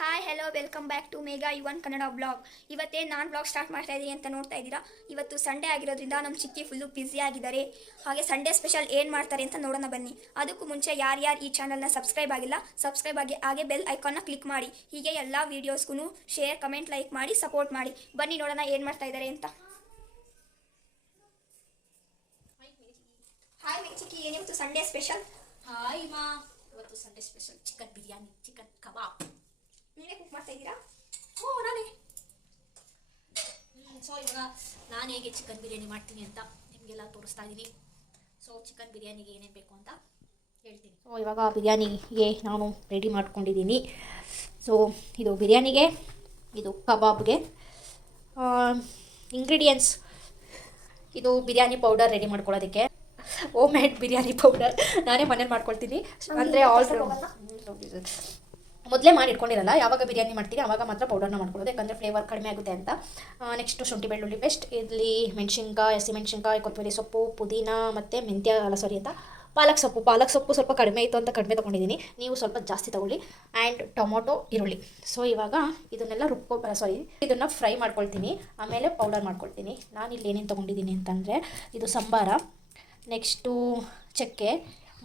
Hi hello welcome back to mega Yuvan Kannada blog. ಇವತ್ತೇ ನಾನು blog start ಮಾಡ್ತಾ ಇದ್ದೀನಿ ಅಂತ ನೋಡ್ತಾ ಇದ್ದೀರಾ. ಇವತ್ತು ಸಂಡೇ ಆಗಿರೋದ್ರಿಂದ ನಮ್ಮ ಚಿಕ್ಕಿ ಫುಲ್ಲು ಬ್ಯುಸಿ ಆಗಿದ್ದಾರೆ. ಹಾಗೆ ಸಂಡೇ ಸ್ಪೆಷಲ್ ಏನು ಮಾಡ್ತಾರೆ ಅಂತ ನೋಡೋಣ ಬನ್ನಿ. ಅದಕ್ಕೂ ಮುಂಚೆ ಯಾರ್ಯಾರು ಈ ಚಾನಲ್ನ ಸಬ್ಸ್ಕ್ರೈಬ್ ಆಗಿಲ್ಲ ಸಬ್ಸ್ಕ್ರೈಬ್ ಆಗಿ ಹಾಗೆ ಬೆಲ್ ಐಕಾನ್ನ ಕ್ಲಿಕ್ ಮಾಡಿ. ಹೀಗೆ ಎಲ್ಲ ವೀಡಿಯೋಸ್ಗೂ ಶೇರ್ ಕಮೆಂಟ್ ಲೈಕ್ ಮಾಡಿ ಸಪೋರ್ಟ್ ಮಾಡಿ. ಬನ್ನಿ ನೋಡೋಣ ಏನು ಮಾಡ್ತಾ ಇದ್ದಾರೆ ಅಂತ. ಹಾಯ್ ಚಿಕ್ಕಿ, ಏನಿವತ್ತು ಸಂಡೇ ಸ್ಪೆಷಲ್? ಹಾಯ್ ಮಾ, ಇವತ್ತು Sunday special chicken biryani, chicken kebab. ನೀವೇ ಕುಕ್ ಮಾಡ್ತಾ ಇದ್ದೀರಾ? ನಾನೇ. ಸೊ ಇವಾಗ ನಾನು ಹೇಗೆ ಚಿಕನ್ ಬಿರಿಯಾನಿ ಮಾಡ್ತೀನಿ ಅಂತ ನಿಮಗೆಲ್ಲ ತೋರಿಸ್ತಾ ಇದ್ದೀನಿ. ಸೊ ಚಿಕನ್ ಬಿರಿಯಾನಿಗೆ ಏನೇನು ಬೇಕು ಅಂತ ಹೇಳ್ತೀನಿ. ಸೊ ಇವಾಗ ಬಿರಿಯಾನಿಗೆ ನಾನು ರೆಡಿ ಮಾಡ್ಕೊಂಡಿದ್ದೀನಿ. ಸೊ ಇದು ಬಿರಿಯಾನಿಗೆ, ಇದು ಕಬಾಬ್ಗೆ ಇಂಗ್ರೀಡಿಯೆಂಟ್ಸ್. ಇದು ಬಿರಿಯಾನಿ ಪೌಡರ್ ರೆಡಿ ಮಾಡ್ಕೊಳ್ಳೋದಕ್ಕೆ, ಹೋಮ್ ಮೇಡ್ ಬಿರಿಯಾನಿ ಪೌಡರ್ ನಾನೇ ಮನೇಲಿ ಮಾಡ್ಕೊಳ್ತೀನಿ. ಅಂದರೆ ಮೊದಲೇ ಮಾಡಿ ಇಟ್ಕೊಂಡಿರಲ್ಲ, ಯಾವಾಗ ಬಿರಿಯಾನಿ ಮಾಡ್ತೀನಿ ಆವಾಗ ಮಾತ್ರ ಪೌಡರ್ನ ಮಾಡ್ಕೊಳ್ಳೋದು, ಯಾಕಂದರೆ ಫ್ಲೇವರ್ ಕಡಿಮೆ ಆಗುತ್ತೆ ಅಂತ. ನೆಕ್ಸ್ಟು ಶುಂಠಿ ಬೆಳ್ಳುಳ್ಳಿ ಪೇಸ್ಟ್, ಇಲ್ಲಿ ಮೆಣಸಿನ್ಕಾಯಿ, ಹಸಿಮೆಣಸಿನ್ಕಾಯಿ, ಕೊತ್ತಂಬರಿ ಸೊಪ್ಪು, ಪುದೀನ ಮತ್ತು ಪಾಲಕ್ ಸೊಪ್ಪು ಸ್ವಲ್ಪ ಕಡಿಮೆ ಇತ್ತು ಅಂತ ಕಡಿಮೆ ತೊಗೊಂಡಿದ್ದೀನಿ. ನೀವು ಸ್ವಲ್ಪ ಜಾಸ್ತಿ ತೊಗೊಳ್ಳಿ. ಆ್ಯಂಡ್ ಟೊಮೊಟೊ, ಈರುಳ್ಳಿ. ಸೊ ಇವಾಗ ಇದನ್ನೆಲ್ಲ ಇದನ್ನು ಫ್ರೈ ಮಾಡ್ಕೊಳ್ತೀನಿ, ಆಮೇಲೆ ಪೌಡರ್ ಮಾಡ್ಕೊಳ್ತೀನಿ. ನಾನು ಇಲ್ಲಿ ಏನೇನು ತೊಗೊಂಡಿದ್ದೀನಿ ಅಂತಂದರೆ, ಇದು ಸಂಬಾರ, ನೆಕ್ಸ್ಟು ಚಕ್ಕೆ,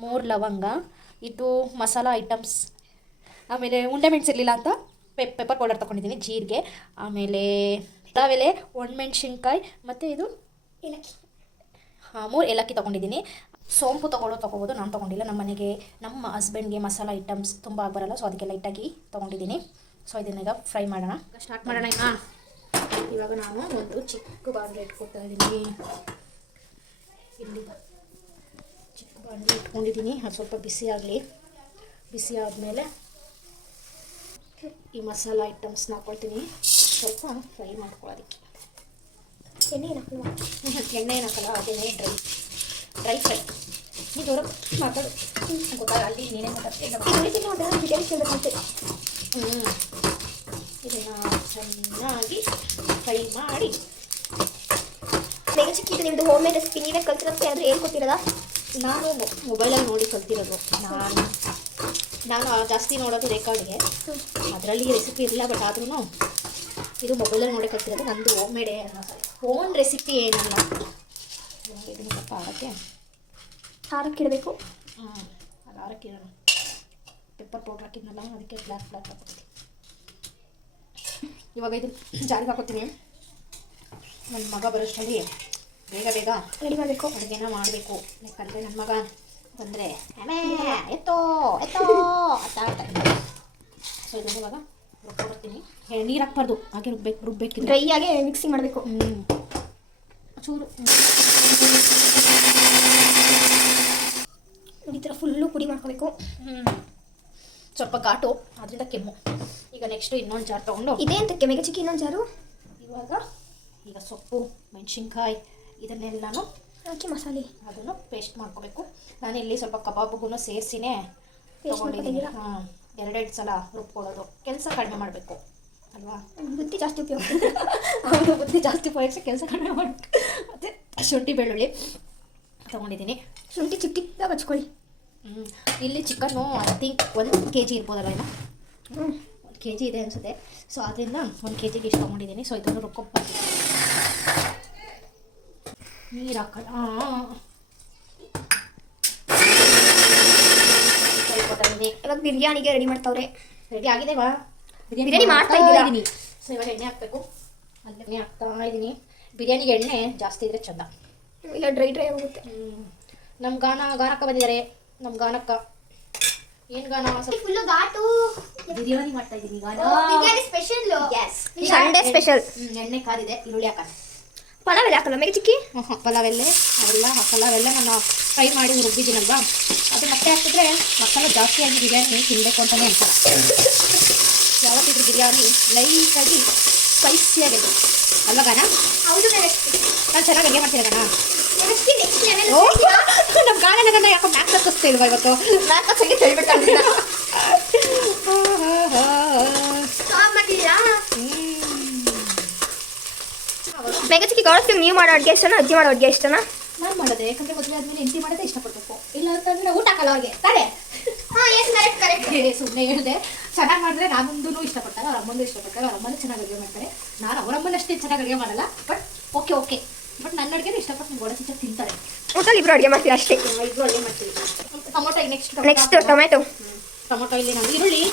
3 ಲವಂಗ, ಇದು ಮಸಾಲ ಐಟಮ್ಸ್, ಆಮೇಲೆ ಉಂಡೆ ಮೆಣಸಿರಲಿಲ್ಲ ಅಂತ ಪೆಪ್ಪರ್ ಪೌಡರ್ ತೊಗೊಂಡಿದ್ದೀನಿ, ಜೀರಿಗೆ, ಆಮೇಲೆ ಪಲಾವೆಲೆ, ಒಣಮೆಣ್ಸಿನ್ಕಾಯಿ, ಮತ್ತು ಇದು ಏಲಕ್ಕಿ. 3 ಏಲಕ್ಕಿ ತೊಗೊಂಡಿದ್ದೀನಿ. ಸೋಂಪು ತೊಗೋಬೋದು, ನಾನು ತೊಗೊಂಡಿಲ್ಲ. ನಮ್ಮ ಮನೆಗೆ ನಮ್ಮ ಹಸ್ಬೆಂಡ್ಗೆ ಮಸಾಲ ಐಟಮ್ಸ್ ತುಂಬ ಬರಲ್ಲ, ಸೊ ಅದಕ್ಕೆ ಲೈಟಾಗಿ ತೊಗೊಂಡಿದ್ದೀನಿ. ಸೊ ಇದನ್ನೀಗ ಫ್ರೈ ಮಾಡೋಣ, ಸ್ಟಾರ್ಟ್ ಮಾಡೋಣ. ಇವಾಗ ನಾನು ಒಂದು ಚಿಕ್ಕ ಬಾಣಲೆ ಇಟ್ಕೊಳ್ತಾ ಇದ್ದೀನಿ. ಇಲ್ಲಿ ಚಿಕ್ಕ ಬಾಣಲೆ ಇಟ್ಕೊಂಡಿದ್ದೀನಿ, ಅದು ಸ್ವಲ್ಪ ಬಿಸಿ ಆಗಲಿ. ಬಿಸಿ ಆದಮೇಲೆ ಈ ಮಸಾಲ ಐಟಮ್ಸ್ನ ಹಾಕ್ಕೊಳ್ತೀನಿ, ಸ್ವಲ್ಪ ಫ್ರೈ ಮಾಡ್ಕೊಳ್ಳೋದಕ್ಕೆ. ಎಣ್ಣೆ ಹಾಕಲ್ವ? ಎಣ್ಣೆ ಏನು ಹಾಕಲ್ಲ, ಅದೇನೇ ಡ್ರೈ ಫ್ರೈ. ನೀವು ದೂರ ಮಾತಾಡು, ಗೊತ್ತಾಗ ಅಲ್ಲಿ ನೀನೇ ಮಾತಾಡ್ತೀನಿ. ಬಿರಿಯಾನಿ ಕೇಳಬೇಕಂತೆ. ಇದನ್ನು ಚೆನ್ನಾಗಿ ಫ್ರೈ ಮಾಡಿ. ಬೇಗ ಚಿಕ್ಕಿದ್ದು ನಿಮ್ಮದು ಹೋಮ್ ಮೇಡ್ ರೆಸಿಪಿ ನೀವೇ ಕಲ್ತಿರೋಕ್ಕೆ ಆದರೆ ಹೇಳ್ಕೊತಿರೋದಾ? ನಾನು ಮೊಬೈಲಲ್ಲಿ ನೋಡಿ ಕಲ್ತಿರೋದು. ನಾನು ಜಾಸ್ತಿ ನೋಡೋದು ರೆಕಾರ್ಡ್ಗೆ, ಅದರಲ್ಲಿ ರೆಸಿಪಿ ಇರಲಿಲ್ಲ. ಬಟ್ ಆದ್ರೂ ಇದು ಮೊಬೈಲಲ್ಲಿ ನೋಡಿ ಕಲ್ತಿರೋದು. ನಂದು ಹೋಮ್ ಮೇಡೇ, ಓನ್ ರೆಸಿಪಿ ಏನಲ್ಲ. ಇದನ್ನು ಸ್ವಲ್ಪ ಖಾರಕ್ಕೆ ಇಡಬೇಕು. ಅದು ಖಾರಕ್ಕೆ ಇಡೋಣ. ಪೆಪ್ಪರ್ ಪೌಡ್ರ್ ಹಾಕಿದ್ನಲ್ಲ, ಅದಕ್ಕೆ ಬ್ಲ್ಯಾಕ್ ಹಾಕೋತೀನಿ. ಇವಾಗ ಇದು ಜಾರಿಗೆ ಹಾಕೋತೀನಿ. ನನ್ನ ಮಗ ಬರೋಷ್ಟರಲ್ಲಿ ಬೇಗ ರೆಡಿ ಮಾಡಬೇಕು, ಅಡುಗೆನ ಮಾಡಬೇಕು. ಯಾಕಂದರೆ ನನ್ನ ಮಗ ಬಂದರೆ ಎತ್ತೋ ಅಂತ ಹೇಳ್ತಾರೆ. ಸೊ ಇದನ್ನು ಇವಾಗ ರುಬ್ಕೊಡ್ತೀನಿ. ನೀರು ಹಾಕ್ಬಾರ್ದು, ಹಾಗೆ ರುಬ್ಬೇಕಿದೆ. ಡ್ರೈ ಆಗಿ ಮಿಕ್ಸಿಂಗ್ ಮಾಡಬೇಕು. ಚೂರು ಈ ಥರ ಫುಲ್ಲು ಪುಡಿ ಮಾಡ್ಕೋಬೇಕು. ಸ್ವಲ್ಪ ಘಾಟು, ಅದರಿಂದ ಕೆಮ್ಮು. ಈಗ ನೆಕ್ಸ್ಟು ಇನ್ನೊಂದು ಜಾರ್ ತೊಗೊಂಡು, ಇದೇ ಅಂತ ಕೆಮ್ಮಿಗೆ ಚಿಕ್ಕಿ ಇನ್ನೊಂದು ಜಾರು. ಈಗ ಸೊಪ್ಪು, ಮೆಣಸಿನ್ಕಾಯಿ ಇದನ್ನೆಲ್ಲನೂ ಹಾಕಿ ಮಸಾಲೆ ಅದನ್ನು ಪೇಸ್ಟ್ ಮಾಡ್ಕೋಬೇಕು. ನಾನಿಲ್ಲಿ ಸ್ವಲ್ಪ ಕಬಾಬ್ಗೂ ಸೇರಿಸಿನೇ ತೊಗೊಂಡಿದ್ದೀನಿ. 2 ಸಲ ರುಬ್ಕೊಳ್ಳೋದು, ಕೆಲಸ ಕಡಿಮೆ ಮಾಡಬೇಕು ಅಲ್ವಾ? ಬುದ್ಧಿ ಜಾಸ್ತಿ ಉಪಯೋಗ. ಬುದ್ಧಿ ಜಾಸ್ತಿ ಉಪಯೋಗಿಸಿ ಕೆಲಸ ಕಡಿಮೆ ಮಾಡಬೇಕು. ಮತ್ತು ಶುಂಠಿ ಬೆಳ್ಳುಳ್ಳಿ ತೊಗೊಂಡಿದ್ದೀನಿ. ಶುಂಠಿ ಚಿಕ್ಕದಾಗಿ ಹಚ್ಕೊಳ್ಳಿ. ಇಲ್ಲಿ ಚಿಕನ್ನು ಐ ಥಿಂಕ್ 1 kg ಇರ್ಬೋದಲ್ಲ, ಇನ್ನು 1 kg ಇದೆ ಅನಿಸುತ್ತೆ. ಸೊ ಅದರಿಂದ 1 kgಗೆ ಇಷ್ಟು ತೊಗೊಂಡಿದ್ದೀನಿ. ಸೊ ಇದನ್ನು ರುಬ್ಕೊಳ್ತೀನಿ. ನೀರು ಹಾಕೋಣ. ಇವಾಗ ಬಿರಿಯಾನಿಗೆ ರೆಡಿ ಮಾಡ್ತಾವ್ರೆ. ರೆಡಿ ಆಗಿದೆವಾ? ಬಿರಿಯಾನಿ ಮಾಡ್ತಾ ಇದ್ದೀನಿ. ಸೊ ಇವಾಗ ಎಣ್ಣೆ ಹಾಕಬೇಕು. ಅಲ್ಲಿ ಎಣ್ಣೆ ಹಾಕ್ತಾ ಇದ್ದೀನಿ. ಬಿರಿಯಾನಿಗೆ ಎಣ್ಣೆ ಜಾಸ್ತಿ ಇದ್ರೆ ಚಂದ, ಇಲ್ಲ ಡ್ರೈ ಹೋಗುತ್ತೆ. ನಮ್ಮ ಗಾನಕ್ಕ ಬಂದಿದ್ದಾರೆ. ನಮ್ಮ ಗಾನಕ್ಕ ಏನು ಗಾನ? ಫುಲ್ಲು ಘಾಟು ಬಿರಿಯಾನಿ ಮಾಡ್ತಾ ಇದ್ದೀನಿ. Biryani special, Sunday special. ಎಣ್ಣೆ ಕಾದಿದೆ, ಈರುಳ್ಳಿ ಹಾಕೋಣ. ಪಲಾವೆಲ್ಲ ಹಾಕಲ್ಲ ಮೇಗೆ ಚಿಕ್ಕಿ? ಪಲಾವೆಲ್ಲ ಅವೆಲ್ಲ ಪಲಾವೆಲ್ಲ ನಾನು ಫ್ರೈ ಮಾಡಿ ರುಬ್ಬಿದ್ದೀನಲ್ವಾ, ಅದು ಮತ್ತೆ ಹಾಕಿದ್ರೆ ಮಸಾಲೆ ಜಾಸ್ತಿಯಾಗಿ ಬಿರಿಯಾನಿ ತಿನ್ನಬೇಕು ಅಂತಲೇ ಹೇಳ್ತಾರೆ. ಯಾವತ್ತಿದ್ರು ಬಿರಿಯಾನಿ ಲೈಟಾಗಿ ಸ್ಪೈಸಿಯಾಗಿರುತ್ತೆ ಅಲ್ವಾ ಗಾನ? ಹೌದು, ನಾನು ಚೆನ್ನಾಗಿ ಅಡುಗೆ ಮಾಡ್ತೀನಿ ಗಾನ. ನಮ್ಮ ಗಾನ ನನ್ನ ಯಾಕೋ ಮ್ಯಾಕ್ ಹಾಕಿಸ್ತಾ ಇಲ್ವಾ ಇವತ್ತು? ಮೇಗ ಚಿಕ್ಕಿ ಗೌರಸ್ತಿಗೆ ನೀವು ಮಾಡೋ ಅಡುಗೆ ಇಷ್ಟನಾ, ಅಜ್ಜಿ ಮಾಡೋ ಅಡುಗೆ ಇಷ್ಟನಾ? ನಾನು ಮಾಡೋದೆ, ಯಾಕಂದರೆ ಮದುವೆ ಆದಮೇಲೆ ಹೆಂಡತಿ ಮಾಡೋದೇ ಇಷ್ಟಪಡಬೇಕು. ಇಲ್ಲ ಅಂತಂದರೆ ಊಟ ಹಾಕಲ್ಲ ಅವ್ರಿಗೆ ತಾನೇ. ಹಾಂ, ಎಸ್ ಕರೆಕ್ಟ್. ಸುಮ್ಮನೆ ಹೇಳಿದೆ, ಚೆನ್ನಾಗಿ ಮಾಡಿದ್ರೆ ನಾನೊಂದೂ ಇಷ್ಟಪಡ್ತೀನಿ. ಅಮ್ಮಂದು ಇಷ್ಟಪಡ್ತಾರೆ. ಅವ್ರ ಅಮ್ಮನೂ ಚೆನ್ನಾಗಿ ಅಡುಗೆ ಮಾಡ್ತಾರೆ. ನಾನು ಅವರಮ್ಮನ ಅಷ್ಟೇ ಚೆನ್ನಾಗಿ ಅಡುಗೆ ಮಾಡಲ್ಲ, ಬಟ್ ಓಕೆ ಬಟ್ ನನ್ನ ಅಡುಗೆನೂ ಇಷ್ಟಪಟ್ಟು ನನ್ನ ಗೋಡ ಟೀಚರ್ ತಿಂತಾರೆ. ಒಟ್ಟಲ್ಲಿ ಇಬ್ಬರು ಅಡುಗೆ ಮಾಡ್ತೀರಾ ಅಷ್ಟೇ. ಇಬ್ಬರು ಅಡುಗೆ ಮಾಡ್ತೀವಿ. Tomato next tomato. ಟೊಮೊಟೊ ಇಲ್ಲಿ ನಾನು ಈರುಳ್ಳಿ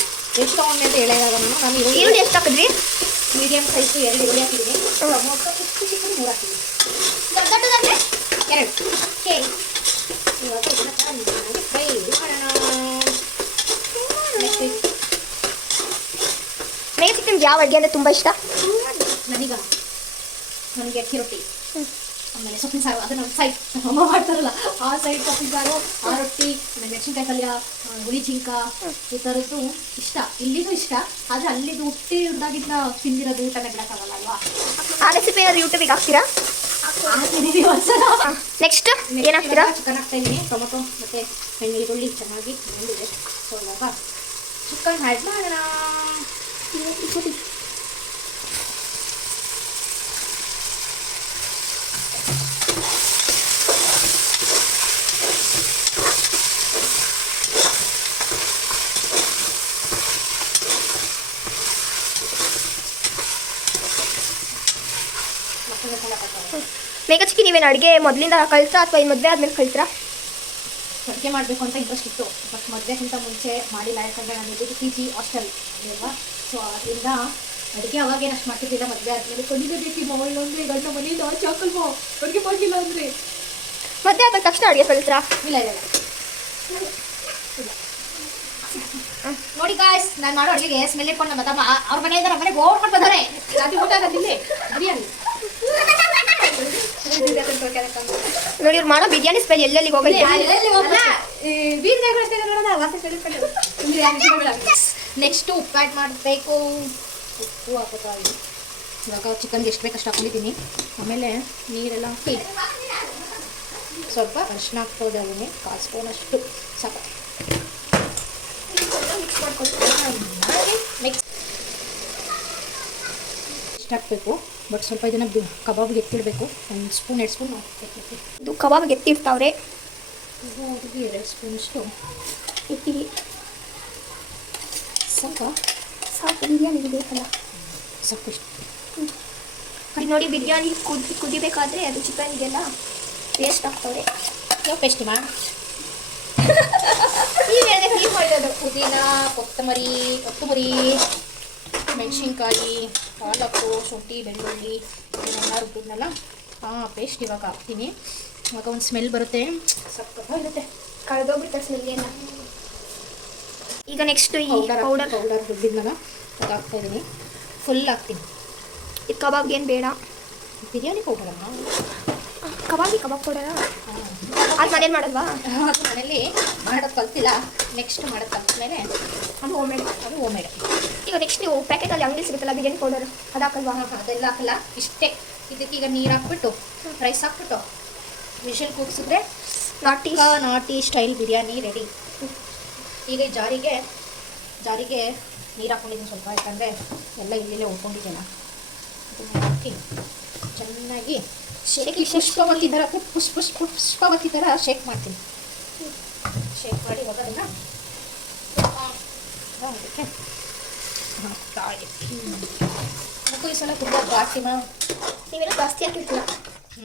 ಎಷ್ಟು ತೊಗೊಂಡೆ ಅಂತ ಹೇಳಿದಾಗ ನಾನು ಈರುಳ್ಳಿ ಎಷ್ಟು ಹಾಕಿದ್ರಿ? ಮೀಡಿಯಮ್ ಸೈಜು 2 ಈರುಳ್ಳಿ ಹಾಕಿದ್ದೀನಿ. ಟೊಮೊಟೊ ಚಿಕ್ಕ 3 ಹಾಕಿದ್ದೀನಿ. ದೊಡ್ಡದಾದರೆ 2. ಓಕೆ, ಇವಾಗ ಇದನ್ನು ಚೆನ್ನಾಗಿ ಫ್ರೈ ಮಾಡೋಣ. ಮೇಘ ಚಿಕ್ಕನ್ಗೆ ಯಾವ ಅಡುಗೆ ಅಂದರೆ ತುಂಬ ಇಷ್ಟ? ನನಗೆ ಅಕ್ಕಿ ರೊಟ್ಟಿ, ಆಮೇಲೆ ಸೊಪ್ಪಿನ ಸಾರು, ಅದನ್ನು ಸೈಡ್ ಅಮ್ಮ ಮಾಡ್ತಾರಲ್ಲ ಆ ಸೈಡ್ ಸೊಪ್ಪಿನ ಸಾರು, ಆ ರೊಟ್ಟಿ, ಆಮೇಲೆ ಮೆಣಸಿನ್ಕಾಯಿ ಪಲ್ಯ, ಹುಳಿ ಚಿಂಕ, ಈ ಥರದ್ದು ಇಷ್ಟ. ಇಲ್ಲಿನೂ ಇಷ್ಟ, ಆದರೆ ಅಲ್ಲಿದು ಹುಟ್ಟಿ ಉದ್ದಾಗಿದ್ದ ತಿಂದಿರೋದು ಊಟನ ಬಿಡೋಕ್ಕಾಗಲ್ಲ ಅಲ್ವಾ. ಆ ರೆಸಿಪಿ ಏನಾದ್ರು ಯೂಟ್ಯೂಬಿಗೆ ಹಾಕ್ತೀರಾ? ನೆಕ್ಸ್ಟ್ ಏನು ಹಾಕ್ತೀರಾ? ಚಿಕನ್ ಹಾಕ್ತಾ ಇದ್ದೀನಿ. ಟೊಮೊಟೊ ಮತ್ತು ಈರುಳ್ಳಿ ಚೆನ್ನಾಗಿ ಬೆಂದಿದೆ. ಸೊ ಇವಾಗ ಚಿಕನ್ ಆ್ಯಡ್ ಮಾಡೋಣ. ಮೇಘ ಚಿಕ್ಕಿ ನೀವೇನು ಅಡುಗೆ ಮೊದಲಿಂದ ಕಲಿತ್ರಾ ಅಥವಾ ಈ ಮದುವೆ ಆದ್ಮೇಲೆ ಕಲಿತ್ರಾ? ಅಡುಗೆ ಮಾಡಬೇಕು ಅಂತ ಇಂಟ್ರೆಸ್ಟ್ ಇತ್ತು, ಬಟ್ ಮದುವೆಗಿಂತ ಮುಂಚೆ ಮಾಡಿಲ್ಲ. ಯಾಕಂದರೆ ನಾನು ಇದ್ದಿದ್ದು PG ಹಾಸ್ಟೆಲ್ ಅಲ್ವಾ. ಸೊ ಅದರಿಂದ ಅಡುಗೆ ಅವಾಗೇನು ಅಷ್ಟು ಮಾಡ್ತಿದ್ದಿಲ್ಲ. ಮದುವೆ ಆದಮೇಲೆ ಕಲಿಬೇಕು ಮೊಬೈಲ್ ಅಂದರೆ ಗಂಡ ಮನೆಯಿಂದ ಆಚೆ ಹಾಕಲ್ವೋ ಅಡುಗೆ ಮಾಡಲಿಲ್ಲ ಅಂದರೆ. ಮದುವೆ ಆದ ತಕ್ಷಣ ಅಡುಗೆ ಕಲಿತ್ರಾ? ಇಲ್ಲ ನೋಡಿ ಗಾಯ್ಸ್, ನಾನು ಮಾಡೋ ಅಡುಗೆಗೆ ಸ್ಮೆಲ್ ಇಟ್ಕೊಂಡು ನಮ್ಮ ತಮ್ಮ ಅವ್ರ ಮನೆಯಿಂದ ನಮ್ಮ ಮನೆಗೆ ಓಡ್ಕೊಂಡು ಬಂದರೆ ರಾತ್ರಿ ಊಟ ಆಗೋದಿಲ್ಲ ಬಿರಿಯಾನಿ. ನೋಡಿ ಇವ್ರು ಮಾಡೋ ಬಿರಿಯಾನಿ ಸ್ಮೆಲ್ ಎಲ್ಲೆಲ್ಲಿ ಹೋಗಲ್ಲ. ನೆಕ್ಸ್ಟು ಉಪ್ಪು ಆ್ಯಡ್ ಮಾಡಬೇಕು. ಉಪ್ಪು ಹಾಕೋತಾಗಿ ಇವಾಗ ಚಿಕನ್ಗೆ ಎಷ್ಟು ಬೇಕಷ್ಟು ಹಾಕೊಂಡಿದ್ದೀನಿ. ಆಮೇಲೆ ನೀರೆಲ್ಲ ಹಾಕಿ ಸ್ವಲ್ಪ ಅರಿಶಿನ ಹಾಕ್ಬೋದಾಗಿನಿ, 1/4 ಸ್ಪೂನಷ್ಟು ಸಾಕು. ಮಿಕ್ಸ್ ಇಷ್ಟು ಹಾಕಬೇಕು, ಬಟ್ ಸ್ವಲ್ಪ ಇದನ್ನು ಕಬಾಬ್ಗೆ ಎತ್ತಿಡಬೇಕು. 1 ಸ್ಪೂನ್ 2 ಸ್ಪೂನ್ ಹಾಕಬೇಕು. ಇದು ಕಬಾಬ್ಗೆ ಎತ್ತಿರ್ತಾವ್ರೆ. ಕಬಾಬ್ಗೆ 2 ಸ್ಪೂನಷ್ಟು ಎತ್ತಿರಿ. ಸಾಕು ಬಿರಿಯಾನಿ ಬೇಕಲ್ಲ, ಸಾಕು ಇಷ್ಟು. ನೋಡಿ ಬಿರಿಯಾನಿ ಕುದಿಬೇಕಾದ್ರೆ ಅದು ಚಿಕನ್ಗೆಲ್ಲ ಪೇಸ್ಟ್ ಹಾಕ್ತವ್ರೆ. ಯಾವ ಪೇಸ್ಟ್ ಮಾ ನೀವು ಮಾಡೋದು? ಪುದೀನ, ಕೊತ್ತಂಬರಿ, ಮೆಣಸಿನ್ಕಾಯಿ, ಪಾಲಕ್ಕು, ಶುಂಠಿ, ಬೆಳ್ಳುಳ್ಳಿ ಇದನ್ನೆಲ್ಲ ರುಬ್ಬಿದ್ನಲ್ಲ ಪೇಸ್ಟ್ ಇವಾಗ ಹಾಕ್ತೀನಿ. ಇವಾಗ ಒಂದು ಸ್ಮೆಲ್ ಬರುತ್ತೆ, ಸಕ್ಕತ್ತಾಗಿರುತ್ತೆ. ಕಳೆದೋಗ್ಬಿಡ್ತಾರೆ ಸ್ಮೆಲ್ಗೆಲ್ಲ. ಈಗ ನೆಕ್ಸ್ಟ್ ಈ ಪೌಡರ್ ರುಬ್ಬಿದ್ನಲ್ಲ ಅದು ಹಾಕ್ತಾಯಿದ್ದೀನಿ. ಫುಲ್ ಹಾಕ್ತೀನಿ. ಇದು ಕಬಾಬ್ಗೆ ಏನು ಬೇಡ, ಬಿರಿಯಾನಿ ಪೌಡರಮ್ಮ. ಕಬಾಬ್ ಪೌಡರ ಅದು ಮನೇಲಿ ಮಾಡೋಲ್ವಾ? ಅದು ಮನೇಲಿ ಮಾಡೋದು ಕಲ್ತಿಲ್ಲ. ನೆಕ್ಸ್ಟ್ ಮಾಡೋದು ಕಲ್ತ್ಮೇಲೆ ಅದು ಹೋಮ್ಮೇಡ್. ಈಗ ನೆಕ್ಸ್ಟ್ ನೀವು ಪ್ಯಾಕೆಟಲ್ಲಿ ಅಂಗಡಿ ಸಿಗುತ್ತಲ್ಲ ಬಿರಿಯಾನಿ ಪೌಡರ್, ಅದು ಹಾಕಲ್ವಾ? ಅದೆಲ್ಲ ಹಾಕಲ್ಲ, ಇಷ್ಟೇ. ಇದಕ್ಕೀಗ ನೀರು ಹಾಕ್ಬಿಟ್ಟು ರೈಸ್ ಹಾಕ್ಬಿಟ್ಟು ವಿಷಲ್ ಕೂಗಿಸಿದ್ರೆ ನಾಟಿ ಸ್ಟೈಲ್ ಬಿರಿಯಾನಿ ರೆಡಿ. ಈಗ ಜಾರಿಗೆ ನೀರು ಹಾಕ್ಕೊಂಡಿದ್ದೀನಿ ಸ್ವಲ್ಪ, ಯಾಕಂದರೆ ಎಲ್ಲ ಇಲ್ಲೇ ಉಳ್ಕೊಂಡಿದ್ದೆಲ್ಲ. ಅದನ್ನು ಹಾಕಿ ಚೆನ್ನಾಗಿ ಶೇಕಿ ಪುಷ್ಪವತಿ ಥರ ಶೇಕ್ ಮಾಡ್ತೀನಿ. ಶೇಕ್ ಮಾಡಿ ಇವಾಗ ಅದನ್ನು ಅದಕ್ಕೆ ಹಾಕ್ತಾ ಇದ್ದೀನಿ. ಅದಕ್ಕೂ ಈ ಸಲ ತುಂಬ ಘಾಟಿ ನೀವೆಲ್ಲ ಜಾಸ್ತಿ ಹಾಕಿರ್ತೀರ,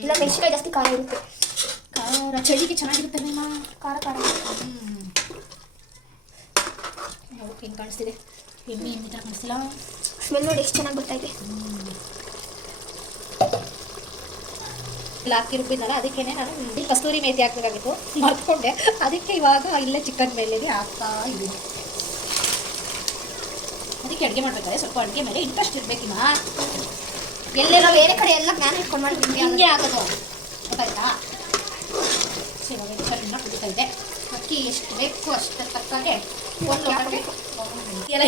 ಇಲ್ಲ ಮೆಣಸಿನ್ಕಾಯಿ ಜಾಸ್ತಿ ಖಾರ ಇರುತ್ತೆ. ಖಾರ ಚಳಿಗೆ ಚೆನ್ನಾಗಿರುತ್ತೆ ನಿಮ್ಮ ಖಾರ ನೋಡೋಕೆ ಹೆಂಗೆ ಕಾಣಿಸ್ತಿದೆ, ಎಮ್ಮೆ ಥರ ಕಾಣಿಸ್ತಿಲ್ಲ. ಸ್ಮೆಲ್ ನೋಡಿ ಎಷ್ಟು ಚೆನ್ನಾಗಿ ಬರ್ತಾಯಿದೆ. ಹಾಕಿ ರುಬ್ಬಿದ್ದಲ್ಲ, ಅದಕ್ಕೇ ನಾನು ಕಸ್ತೂರಿ ಮೇಥಿ ಹಾಕಬೇಕಾಗಿತ್ತು, ಮರ್ತ್ಕೊಂಡೆ. ಅದಕ್ಕೆ ಇವಾಗ ಇಲ್ಲೇ ಚಿಕನ್ ಮೇಲೆ ಹಾಕ್ತಾ ಇದ್ದೀನಿ. ಅದಕ್ಕೆ ಅಡುಗೆ ಮಾಡಬೇಕಾದ್ರೆ ಸ್ವಲ್ಪ ಅಡುಗೆ ಮೇಲೆ ಇಂಟ್ರೆಸ್ಟ್ ಇರಬೇಕಿಮ್ಮ. ಎಲ್ಲೆಲ್ಲ ಬೇರೆ ಕಡೆ ಎಲ್ಲ ಜ್ಞಾನ ಇಟ್ಕೊಂಡು ಮಾಡಿಬಿಟ್ಟು ಹಿಂಗೆ ಆಗೋದು, ಗೊತ್ತಾಯ್ತಾ? ಇವಾಗ ಚೆನ್ನಾಗಿ ಕುಡಿತಾ ಇದೆ. ಅಕ್ಕಿ ಎಷ್ಟು ಬೇಕು ಅಷ್ಟು ತಕ್ಕಂಗೆ 1 ಲೋಟ ಬೇಕು. ಎಲ್ಲ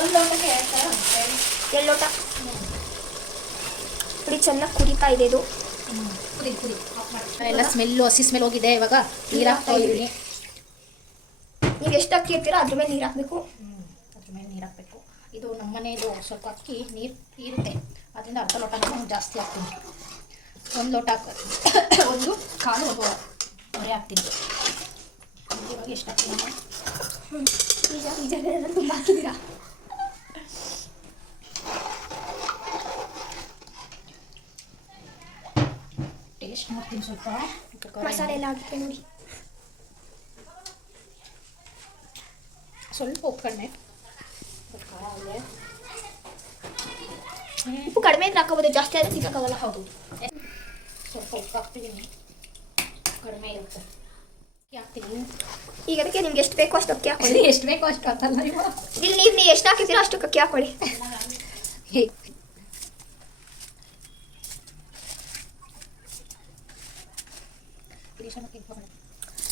1 ಲೋಟಕ್ಕೆ 2 ಲೋಟ ಪುಡಿ ಚೆನ್ನಾಗಿ ಕುಡಿತಾ ಇದೆ. ಇದು ಕುದಿ ಎಲ್ಲ ಸ್ಮೆಲ್ಲು, ಹಸಿ ಸ್ಮೆಲ್ ಹೋಗಿದೆ. ಇವಾಗ ನೀರು ಹಾಕ್ತಾ ಇದ್ದೀನಿ. ನೀವು ಎಷ್ಟು ಅಕ್ಕಿ ಇರ್ತೀರೋ ಅದ್ರ ಮೇಲೆ ನೀರು ಹಾಕಬೇಕು. ಅದ್ರ ಮೇಲೆ ನೀರು ಹಾಕಬೇಕು. ಇದು ನಮ್ಮ ಮನೆಯದು ಸ್ವಲ್ಪ ಅಕ್ಕಿ ನೀರು ಇರುತ್ತೆ, ಅದರಿಂದ ಅರ್ಧ ಲೋಟ ನಾನು ಜಾಸ್ತಿ ಹಾಕ್ತೀನಿ. 1 ಲೋಟ ಒಂದು ಕಾಲು ಹೊರೆ ಹಾಕ್ತೀನಿ. ಇವಾಗ ಎಷ್ಟು ಹಾಕ್ತೀನಿ? ಈಗ ತುಂಬ ಹಾಕಿದ್ದೀರಾ? ಎಷ್ಟು ಮಾಡ್ತೀನಿ ಸ್ವಲ್ಪ ಮಸಾಲೆ ಎಲ್ಲ ಹಾಕಿ ನೋಡಿ. ಸ್ವಲ್ಪ ಉಪ್ಪು ಕಡಿಮೆ, ಉಪ್ಪು ಕಡಿಮೆ ಇದ್ರೆ ಹಾಕೋಬೋದು, ಜಾಸ್ತಿ ಆದರೆ ತಿನ್ನೋಕ್ಕಾಗಲ್ಲ. ಹೌದು, ಸ್ವಲ್ಪ ಉಪ್ಪು ಹಾಕ್ತಿದ್ದೀನಿ, ಕಡಿಮೆ ಇರುತ್ತೆ ಹಾಕ್ತೀನಿ. ಈಗ ಅದಕ್ಕೆ ನಿಮ್ಗೆ ಎಷ್ಟು ಬೇಕೋ ಅಷ್ಟು ಅಕ್ಕಿ ಹಾಕೊಳ್ಳಿ. ಎಷ್ಟು ಬೇಕೋ ಅಷ್ಟು ಹಾಕಲ್ಲ ಇವಾಗ. ಇಲ್ಲಿ ನೀವು ಎಷ್ಟು ಹಾಕಿದ್ದೀರೋ ಅಷ್ಟು ಅಕ್ಕಿ ಹಾಕೊಳ್ಳಿ.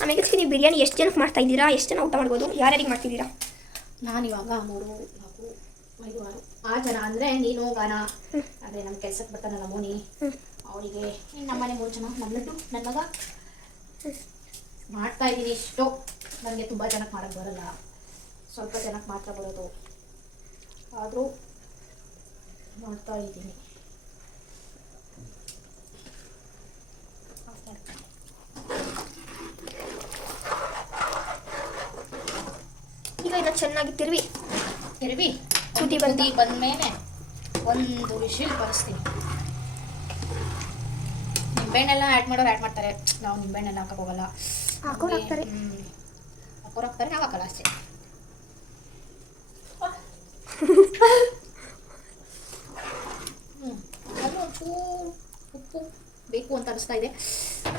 ಆಮೇಲೆ ನೀವು ಬಿರಿಯಾನಿ ಎಷ್ಟು ಜನಕ್ಕೆ ಮಾಡ್ತಾ ಇದ್ದೀರಾ, ಎಷ್ಟು ಜನ ಊಟ ಮಾಡ್ಬೋದು, ಯಾರ್ಯಾರಿಗೆ ಮಾಡ್ತಿದ್ದೀರಾ? ನಾನಿವಾಗ 3, 4, 5, 6 6 ಜನ ಅಂದರೆ ನೀನು ಗಾನ, ಅಂದರೆ ನಮ್ಮ ಕೆಲ್ಸಕ್ಕೆ ಬರ್ತಾನಲ್ಲ ಮೋನಿ, ಅವರಿಗೆ ನಮ್ಮನೆ 3 ಜನ, ನನ್ನ ಲಡ್ಡು, ನನ್ನ ಮಗ ಮಾಡ್ತಾ ಇದ್ದೀನಿ. ಇಷ್ಟು ನನಗೆ ತುಂಬ ಜನಕ್ಕೆ ಮಾಡೋಕ್ಕೆ ಬರಲ್ಲ, ಸ್ವಲ್ಪ ಜನಕ್ಕೆ ಮಾತ್ರ ಬರೋದು, ಆದರೂ ಮಾಡ್ತಾ ಇದ್ದೀನಿ. ಈಗ ಇದನ್ನು ಚೆನ್ನಾಗಿ ತಿರುವಿ ಕುದಿ ಬಂದಮೇಲೆ ಒಂದು ವಿಷಲ್ ಬರೆಸ್ತೀನಿ. ನಿಂಬೆಹಣ್ಣೆಲ್ಲ ಆ್ಯಡ್ ಮಾಡೋರು ಆ್ಯಡ್ ಮಾಡ್ತಾರೆ, ನಾವು ನಿಂಬೆಹಣ್ಣೆಲ್ಲ ಹಾಕಕ್ಕೆ ಹೋಗಲ್ಲ. ಹಾಕೋರು ಹಾಕ್ತಾರೆ, ನಾವು ಹಾಕಲ್ಲ ಅಷ್ಟೇ. ಅದು ಉಪ್ಪು ಬೇಕು ಅಂತ ಅನಿಸ್ತಾ ಇದೆ,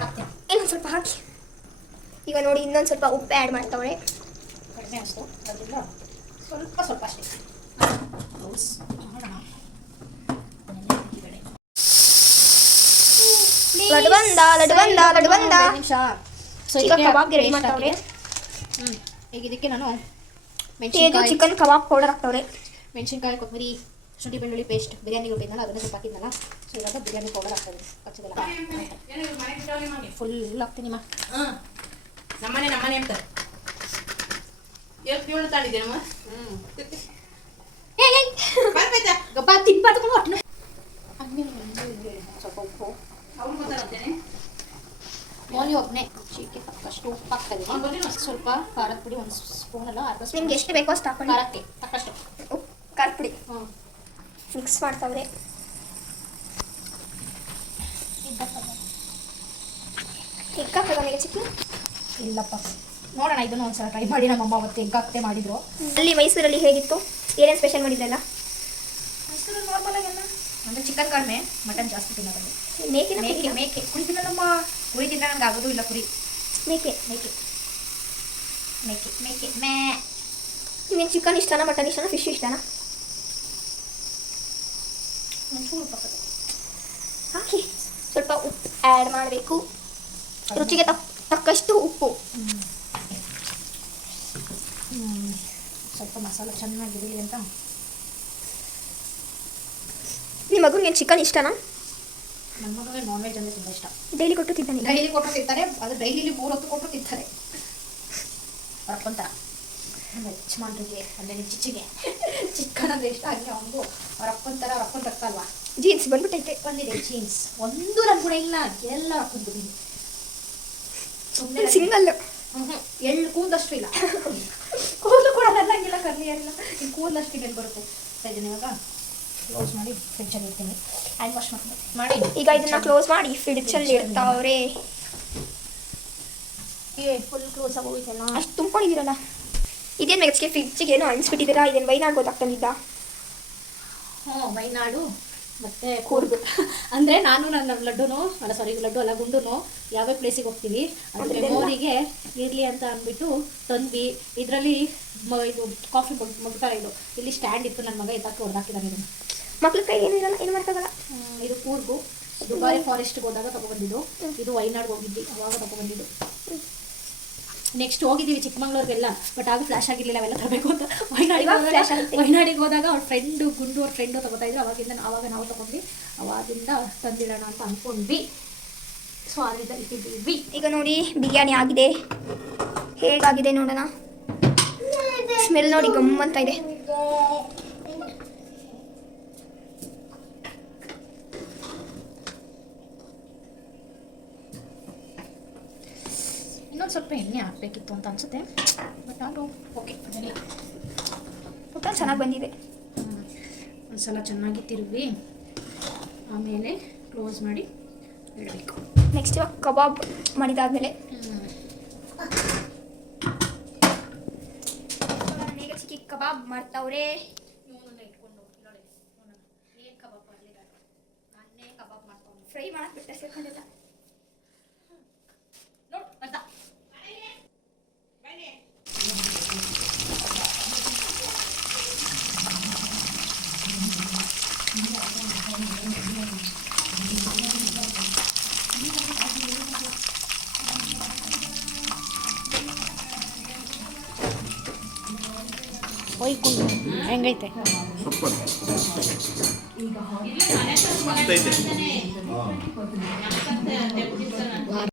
ಹಾಕ್ತೀನಿ. ಇನ್ನೊಂದು ಸ್ವಲ್ಪ ಹಾಕಿ. ಈಗ ನೋಡಿ ಇನ್ನೊಂದು ಸ್ವಲ್ಪ ಉಪ್ಪು ಆ್ಯಡ್ ಮಾಡ್ತಾವಳೆ. ಕಡಿಮೆ ಅನಿಸ್ತು, ಅದರಿಂದ ಸ್ವಲ್ಪ ಅಷ್ಟೇ. ಲಡ್ಡು ಬಂದ. ನಿಮಿಷ. ಈಗ ಕಬಾಬ್ಗೆ ರೆಡಿ ಮಾಡ್ತಾವ್ರೆ. ಈಗ ಇದಕ್ಕೆ ನಾನು ಚಿಕನ್ ಕಬಾಬ್ ಪೌಡರ್ ಹಾಕ್ತಾವ್ರೆ. ಮೆಣಸಿನ್ಕಾಯಿ, ಕೊತ್ತಂಬರಿ, ಶುಂಠಿ ಬೆಳ್ಳುಳ್ಳಿ ಪೇಸ್ಟ್, ಬಿರಿಯಾನಿ ರುಬ್ಬಿದ್ನಲ್ಲ ಅದನ್ನು ಸ್ವಲ್ಪ ಹಾಕಿದ್ನಲ್ಲ, ಸೊ ಇವಾಗ ಬಿರಿಯಾನಿ ಪೌಡರ್ ಹಾಕ್ತಾರೆ. ಹಚ್ಚಿದಲ್ಲ ಫುಲ್ ಹಾಕ್ತೀನಿ. ನಮ್ಮನೆ ಅಂತ ಎಷ್ಟು ತಾಳಿದ್ದೇನಮ್ಮ? ಗಬ್ಬ ತಿನ್ಬಾರ್ದು ಹೊಟ್ಟೆ. ಸ್ವಲ್ಪ ಉಪ್ಪು, ಅವ್ರು ಗೊತ್ತಾಗ್ತೇನೆ. ಮೋಲಿ ಒಬ್ಬನೇ ಚೀಕೆ ತಕ್ಕಷ್ಟು ಉಪ್ಪು ಹಾಕ್ತಾಯಿದ್ದೀನಿ. ಸ್ವಲ್ಪ ಖಾರದ ಪುಡಿ ಒಂದು ಸ್ಪೂನಲ್ಲ, ಅರ್ಧ ಸ್ಪೂನ್ ನಿಮ್ಗೆ ಎಷ್ಟು ಬೇಕೋ ಅಷ್ಟು ಹಾಕೊಂಡು ಖಾರಕ್ಕೆ ತಕ್ಕಷ್ಟು ಉಪ್ಪು ಖಾರದ ಪುಡಿ ಹ್ಞೂ ಮಿಕ್ಸ್ ಮಾಡ್ತಾವ್ರೆ. ಎಗ್ ಹಾಕೋದ ಮೇಲೆ ಚಿಕ್ಕಿ? ಇಲ್ಲಪ್ಪ, ನೋಡೋಣ ಇದನ್ನು ಒಂದ್ಸಲ ಟ್ರೈ ಮಾಡಿ. ನಮ್ಮಮ್ಮ ಅವತ್ತು ಎಗ್ ಹಾಕ್ತೆ ಮಾಡಿದ್ರು. ಅಲ್ಲಿ ಮೈಸೂರಲ್ಲಿ ಹೇಗಿತ್ತು, ಏನೇನು ಸ್ಪೆಷಲ್ ಮಾಡಿದ್ರಲ್ಲ? ಮೈಸೂರು ನಾರ್ಮಲ್ ಆಗಿ ಅಂದರೆ ಚಿಕನ್ ಕಡಿಮೆ, ಮಟನ್ ಜಾಸ್ತಿ ತಿನ್ನೋದು. ಮೇಕೆ ಕುರಿ ತಿನ್ನಲ್ಲಮ್ಮ, ಕುರಿ ತಿನ್ನ ನನಗೆ ಆಗೋದು ಇಲ್ಲ. ಕುರಿ ಮೇಕೆ ಮೇ. ನಿಮಗೆ ಚಿಕನ್ ಇಷ್ಟನಾ, ಮಟನ್ ಇಷ್ಟನಾ, ಫಿಶ್ ಇಷ್ಟನಾ? ಒಂಚೂರು ಪಕ್ಕದ ಹಾಕಿ ಸ್ವಲ್ಪ ಉಪ್ಪು ಆ್ಯಡ್ ಮಾಡಬೇಕು, ರುಚಿಗೆ ತಕ್ಕಷ್ಟು ಉಪ್ಪು. ಸ್ವಲ್ಪ ಮಸಾಲೆ ಚೆನ್ನಾಗಿರಲಿ ಅಂತ. ನಿಮ್ಮ ಮಗುಗೆ ಚಿಕನ್ ಇಷ್ಟನಾ? ನನ್ನ ಮಗಳಿಗೆ ನಾನ್ ವೆಜ್ ಅಂದರೆ ತುಂಬ ಇಷ್ಟ. ಡೈಲಿ ಕೊಟ್ಟು ತಿಂತಾನೆ? ಡೈಲಿ ಕೊಟ್ಟರು ತಿಂತಾರೆ, ಅದು ಡೈಲಿ 3 ಹೊತ್ತು ಕೊಟ್ಟರು ತಿಂತಾರೆ. ಅವ್ರಪ್ಪಂತರ ಯಜಮಾನ್ರಿಗೆ ಅಂದರೆ ನಿಮ್ಮ ಚಿಚ್ಚಿಗೆ ಚಿಕನ್ ಅಂದರೆ ಇಷ್ಟ ಆಗಿ ಅವನಿಗೂ ಅವ್ರಪ್ಪಂತರ. ಅವ್ರಪ್ಪನ ರಕ್ತ ಅಲ್ವಾ, ಜೀನ್ಸ್ ಬಂದ್ಬಿಟ್ಟೈತೆ. ಬಂದಿದೆ ಜೀನ್ಸ್. ಒಂದು ನನ್ನ ಕೂಡ ಇಲ್ಲ, ಎಲ್ಲ ಹಾಕೊಂಡ್ಬಿಟ್ಟಿದ್ದೀನಿ. ಸುಮ್ಮನೆ ಸಿಂಗಲ್. ಎಳ್ಳು ಕೂದಲಷ್ಟು ಇಲ್ಲ, ಕೂದಲು ಕೂಡ ನನ್ನಂಗಿಲ್ಲ, ಕರ್ಲಿ ಏನಿಲ್ಲ. ಈ ಕೂದಲಷ್ಟು ಎಲ್ಲಿ ಬರುತ್ತೆ. ಇದನ್ನು ಇವಾಗ ಕ್ಲೋಸ್ ಮಾಡಿ ಫ್ರಿಡ್ಜಲ್ಲಿ ಇಡ್ತೀನಿ. ಹ್ಯಾಂಡ್ ವಾಶ್ ಮಾಡಿ ಈಗ ಇದನ್ನ ಕ್ಲೋಸ್ ಮಾಡಿ ಫ್ರಿಡ್ಜಲ್ಲಿ ಇಡ್ತಾವ್ರೆ. ಫುಲ್ ಕ್ಲೋಸ್ ಆಗೋಯ್ತಲ್ಲ, ಅಷ್ಟು ತುಂಬ್ಕೊಂಡಿದ್ದೀರಲ್ಲ. ಇದೇನು ನೆಕ್ಸ್ಟ್ಗೆ ಫ್ರಿಡ್ಜಿಗೆ ಏನೋ ಅಣಿಸ್ಬಿಟ್ಟಿದ್ದೀರಾ? ಇದೇನು ವೈನಾಡ್ ಗೊತ್ತಾಗ್ತಂದಿದ್ದ? ಹ್ಞೂ, ವೈನಾಡು ಮತ್ತು ಕೂರ್ಗು. ಅಂದರೆ ನಾನು ನನ್ನ ಲಡ್ಡುನು ಅಲ್ಲ, ಸಾರಿ ಲಡ್ಡು ಅಲ್ಲ, ಗುಂಡುನು ಯಾವ್ಯಾವ ಪ್ಲೇಸಿಗೆ ಹೋಗ್ತೀವಿ ಅದು ಮೆಮೋರಿಗೆ ಇರಲಿ ಅಂತ ಅಂದ್ಬಿಟ್ಟು ತಂದ್ವಿ. ಇದರಲ್ಲಿ ಇದು ಕಾಫಿ ಮಗ್ತಾ ಇದು ಇಲ್ಲಿ ಸ್ಟ್ಯಾಂಡ್ ಇತ್ತು, ನನ್ನ ಮಗ ಎತ್ತಾಕಿ ಹೊಡೆದಾಕಿದ್ದಾನೆ. ಇದನ್ನು ಮಕ್ಳ ಕೈ ಏನಿರಲ್ಲ, ಏನು ಮಾಡ್ತಾಗಲ್ಲ. ಇದು ಕೂರ್ಗು, ದುಬಾರಿ ಫಾರೆಸ್ಟ್ಗೆ ಹೋದಾಗ ತೊಗೊಬಂದಿದ್ದು. ಇದು ವೈನಾಡ್ಗೆ ಹೋಗಿದ್ವಿ, ಅವಾಗ ತೊಗೊಬಂದಿದ್ದು. ನೆಕ್ಸ್ಟ್ ಹೋಗಿದ್ದೀವಿ ಚಿಕ್ಕಮಂಗ್ಳೂರಿಗೆಲ್ಲ, ಬಟ್ ಆಗ ಫ್ಲಾಶ್ ಆಗಿರಲಿಲ್ಲ ಅವೆಲ್ಲ ತರಬೇಕು ಅಂತ. ವೈನಾಡಿಗೆ ಹೋದಾಗ ಅವ್ರ ಫ್ರೆಂಡು ಗುಂಡು ಅವ್ರ ಫ್ರೆಂಡು ತೊಗೋತಾ ಇದ್ರು. ಆವಾಗ ನಾವು ತೊಗೊಂಡ್ವಿ, ಅವಾಗಿಂದ ತಂದಿಡೋಣ ಅಂತ ಅಂದ್ಕೊಂಡ್ವಿ. ಸೊ ಅದರಿಂದ ಇಟ್ಟಿದ್ದೀವಿ. ಈಗ ನೋಡಿ ಬಿರಿಯಾನಿ ಆಗಿದೆ, ಹೇಗಾಗಿದೆ ನೋಡೋಣ. ಸ್ಮೆಲ್ ನೋಡಿ ಗಮ್ಮಂತ ಇದೆ. ಇನ್ನೊಂದು ಸ್ವಲ್ಪ ಎಣ್ಣೆ ಹಾಕಬೇಕಿತ್ತು ಅಂತ ಅನಿಸುತ್ತೆ, ಬಟ್ ನಾನು ಓಕೆ ಅದನ್ನೇ ಊಟ ಚೆನ್ನಾಗಿ ಬಂದಿದೆ. ಒಂದು ಸಲ ಚೆನ್ನಾಗಿ ತಿರುಗಿ ಆಮೇಲೆ ಕ್ಲೋಸ್ ಮಾಡಿ ನೆಕ್ಸ್ಟ್ ಇವಾಗ ಕಬಾಬ್ ಮಾಡಿದಾದ್ಮೇಲೆ ಈಗ ಚಿಕ್ಕಿ ಕಬಾಬ್ ಮಾಡ್ತಾವ್ರೆ. ಫ್ರೈ ಮಾಡಕ್ ಬಿಟ್ಟೆ ಸೇರ್ಕೊಂಡಿಲ್ಲ. ಹೆಂಗೈತೆ? ಸೂಪರ್ ಮಸ್ತ್ ಐತೆ.